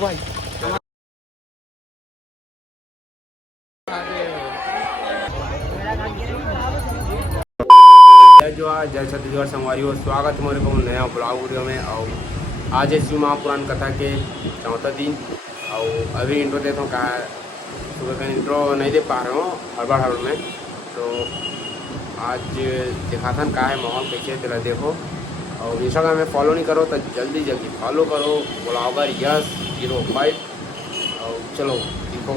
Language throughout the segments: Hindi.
भाई जय छत्तीसगढ़ संगवारी स्वागत हमारे को नया ब्लॉग वीडियो में। और आज है शिव महापुराण कथा के चौथा दिन। और अभी इंट्रो देता हूँ, कहा सुबह का इंट्रो नहीं दे पा रहा हूँ हड़बड़ में, तो आज दिखाता हूँ कहा है माहौल कैसे तेरा देखो। और इंस्टाग्राम में फॉलो नहीं करो तो जल्दी फॉलो करो, ब्लॉगर यस 05। और चलो देखो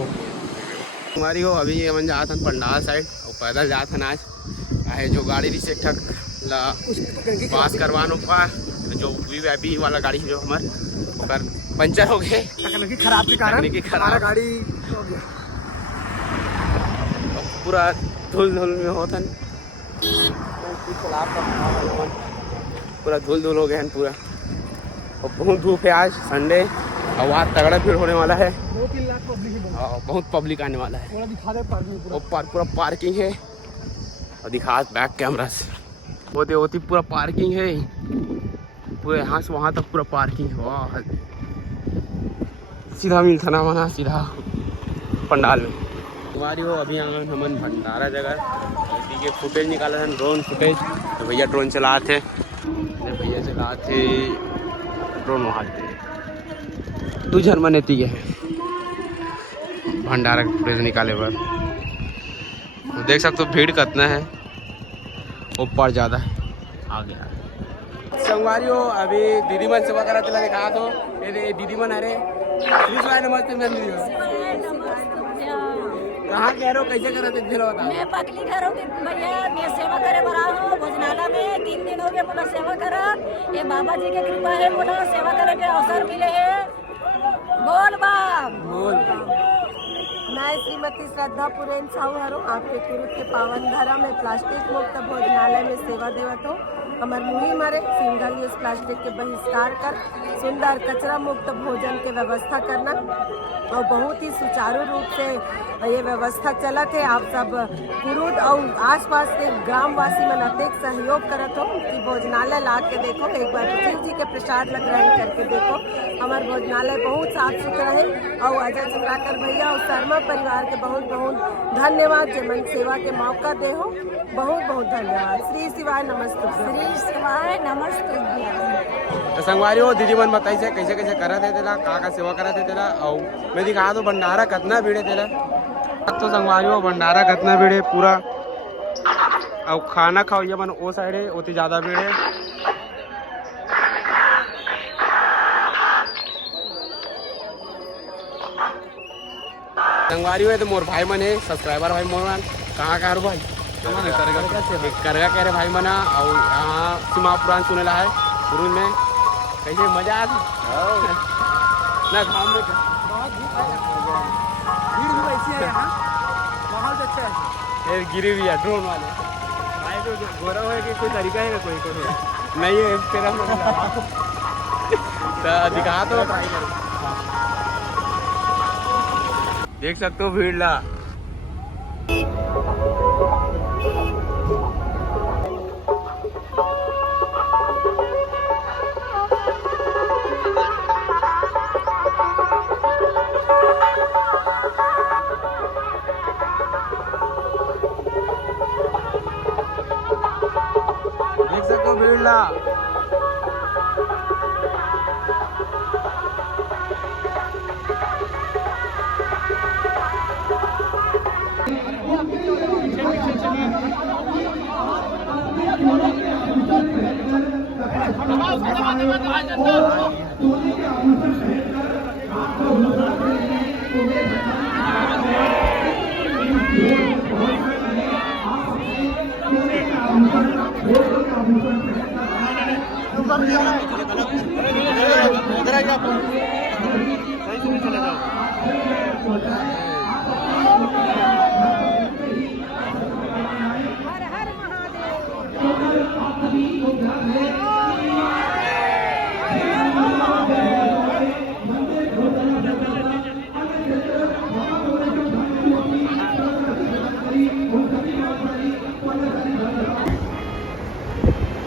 हमारी हो। अभी ये मन जाता पंडाल साइड और पैदल जाता आज है जो गाड़ी भी से ठक ला पास करवानो पा, जो वीवीआईपी वाला गाड़ी जो हमार पर पंचर हो गए तकनीकी खराब के कारण हमारा गाड़ी हो गया पूरा धूल में होता है, पूरा धूल हो गया है पूरा। और बहुत धूप है आज संडे और वहाँ तगड़ा भीड़ होने वाला है, 2-3 लाख पब्लिक है, बहुत पब्लिक आने वाला है। पूरा पार्किंग है और दिखा बैक कैमरा से होती पूरा पार्किंग है, पूरे यहाँ से वहाँ तक पूरा पार्किंग है। वाह सीधा मिलता ना मना सीधा पंडाल में हमारी हो। अभी आंगन हमन भंडारा जगह के फुटेज निकाला था, ड्रोन फुटेज। तो भैया ड्रोन चला थे ड्रोन वहाँ थे तू झरमन एती है भंडारा का फुटेज निकाले पर। तो देख सकते हो भीड़ कितना है, ऊपर ज़्यादा है आ गया संगवारी हो। अभी दीदी मन सेवा करा चला दिखा दो ये दीदी मन। अरे नमस्ते मैम, कहाँ कह रहे हो कैसे कर रहे थे? मैं पकली घर हूँ भैया, मैं सेवा करे बड़ा हूँ भोजनालय में 3 दिन हो गए बोला सेवा करा। ये बाबा जी की कृपा है, बोला सेवा करे के अवसर मिले है। बोल बाप। मैं श्रीमती श्रद्धा पुरेन साहू हूँ, आपके कुरुत के पावन धरा में प्लास्टिक मुक्त भोजनालय में सेवा देवत हूँ। हमार मुहिम हरे सिंगल यूज प्लास्टिक के बहिष्कार कर सुंदर कचरा मुक्त भोजन के व्यवस्था करना, और बहुत ही सुचारू रूप से ये व्यवस्था चलत है। आप सब कुरुद और आसपास के ग्रामवासी में अत्यधिक सहयोग करत हो कि भोजनालय ला के देखो, एक बार शिव जी के प्रसाद ला ग्रहण करके देखो। हमारे भोजनालय बहुत साफ सुथरा है। और अजय चंद्राकर भैया और शर्मा परिवार के बहुत बहुत धन्यवाद जो मन सेवा के मौका दे हो। बहुत बहुत धन्यवाद। श्री शिवाय नमस्ते। श्री शिवाय नमस्ते। तो संगवारी हो दीदी मन बताई से कैसे कैसे करा थे तेला, का सेवा करा थे तेला। और मैं दिखा दो भंडारा कितना भीड़ है तेला। तो संगवारी हो भंडारा कितना भीड़ है पूरा। और खाना खाओ ये मन वो साइड है, उतनी ज़्यादा भीड़ है। संगवारी हुए तो मोर भाई मन है सब्सक्राइबर भाई मोर कहाँ का भाई करगा कह रहे भाई मना। और यहाँ सीमा पुराण सुने ला है शुरू में कैसे मजा आ ना घाम में बहुत धूप है, भीड़ भी वैसी है यहाँ, माहौल तो अच्छा है। ये गिरी भी है ड्रोन वाले भाई तो गोरा है कि कोई तरीका है कोई नहीं है तेरा तो दिखा तो देख सकते हो भीड़ ला। देख सकते हो भीड़ ला। हर हर महादेव।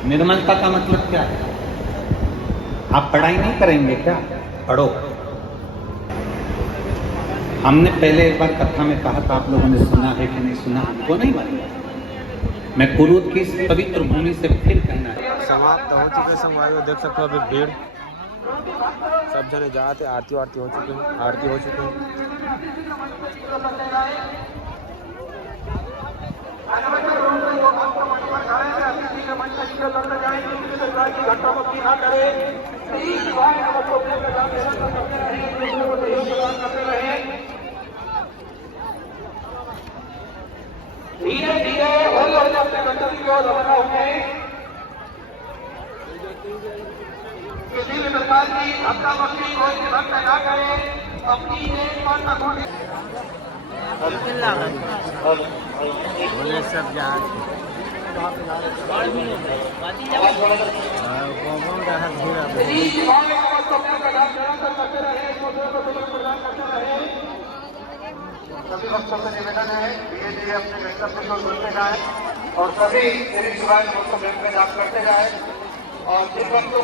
निर्मलता का मतलब क्या है? आप पढ़ाई नहीं करेंगे क्या? पढ़ो। हमने पहले एक बार कथा में कहा था, आप लोगों ने सुना है कि नहीं सुना, हमको नहीं मालूम। मैं कुरुद की इस पवित्र भूमि से फिर कहना समाप्त हो चुके संगवारी, देख सकते हो अभी भीड़ सब जने जाते, आरती वारती हो चुकी है, आरती हो चुकी है। धीरे धीरे हौले हौले अपने गंतव्य की ओर रवाना होंगे। किसी भी प्रकार की धक्का मुक्की कोई भी भक्त ना करे, अपनी एक माता को बोले सब जान सभी भक्तों से निवेदन है धीरे धीरे अपने गंतव्य को बढ़ते जाए और सभी श्री शिवाय को में जाप करते जाए। और जिन भक्तों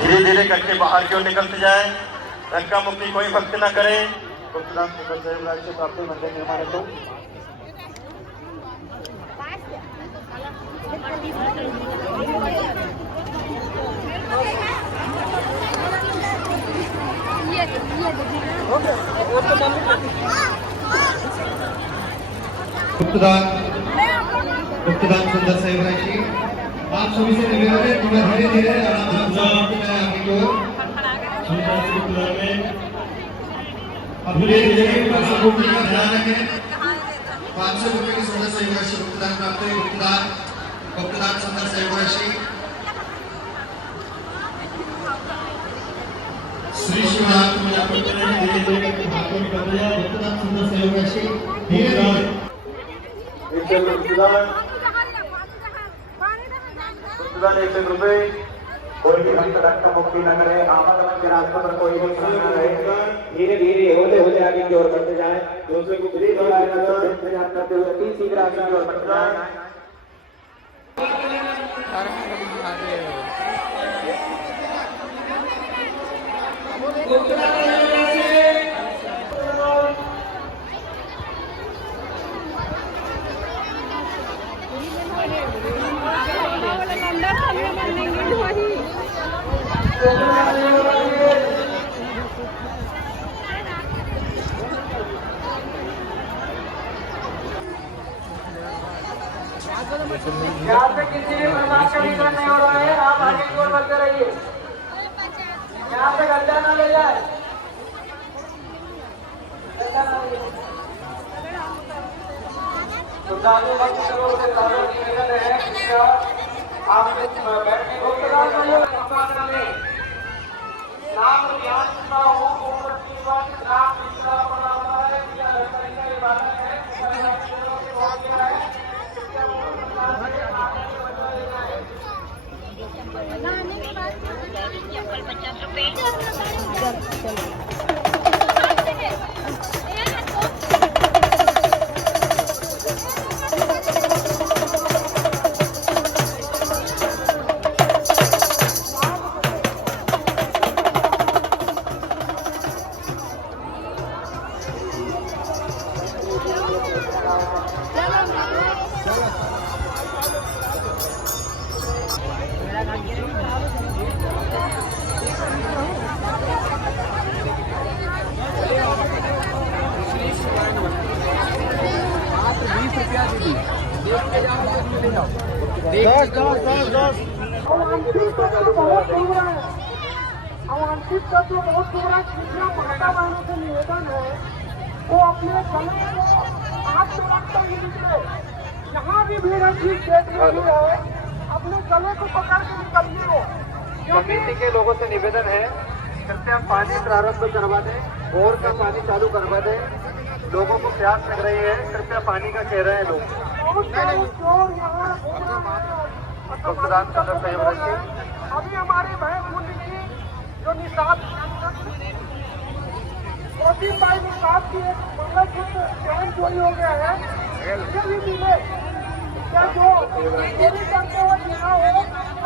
धीरे धीरे करके बाहर की ओर निकलते जाए, धक्का मुक्की कोई भक्त न करे। से प्राप्त मंदिर निर्माण हेतु गुप्तदान सुंदर सेवराशी, आप सभी से निवेदन है कि धीरे धीरे आगे की ओर धीरे धीरे सबूत का ध्यान रखें। 500 रुपये की सुंदर सेवराशी गुप्तदान प्राप्त है। गुप्तदान सुंदर सेवराशी श्री शिवनाथ में आप लोग धीरे धीरे हाथों में कर दिया। गुप्तदान सुंदर सेवराशी धीरे धीरे गुप्तदान 1 रुपये। कोई भी भक्त धक्का मुक्की न करे, आमंत्रण के रास्ते पर कोई भी न रहे। धीरे धीरे होते होते आगे की ओर बढ़ते जाए। दूसरे को धीरे धीरे करते हुए 30 शीघ्र आगे की ओर बढ़ते जाए। यहाँ पे किसी भी प्रकार का विघ्न नहीं हो रहा है, आप आगे की ओर बढ़ते रहिए। यहाँ पे गड्ढा ना ले जाए। तो साधु भक्त लोगों से निवेदन है कि आप बैठने को नाम ध्यान का हो, नाम अवांछित का जो बहुत पूरा कृपया माता बहनों से निवेदन है वो अपने गले को हाथ में रखकर ही निकले। जहाँ भी भीड़ है ठीक देख रही है, अपने गले को पकड़ के निकलिए। समिति के लोगों से निवेदन है कृपया पानी प्रारंभ करवा दें, बोर का पानी चालू करवा दें। लोगों को प्यास लग रही है, कृपया पानी का कह रहे हैं लोग। अभी हमारे भय मूल्य की जो निषाद मोदी भाई ने साहब की एक मंगलसूत्र चैन चोरी हो गया है, मुझे भी मिले क्या जो चोरी करते हुए देखा हो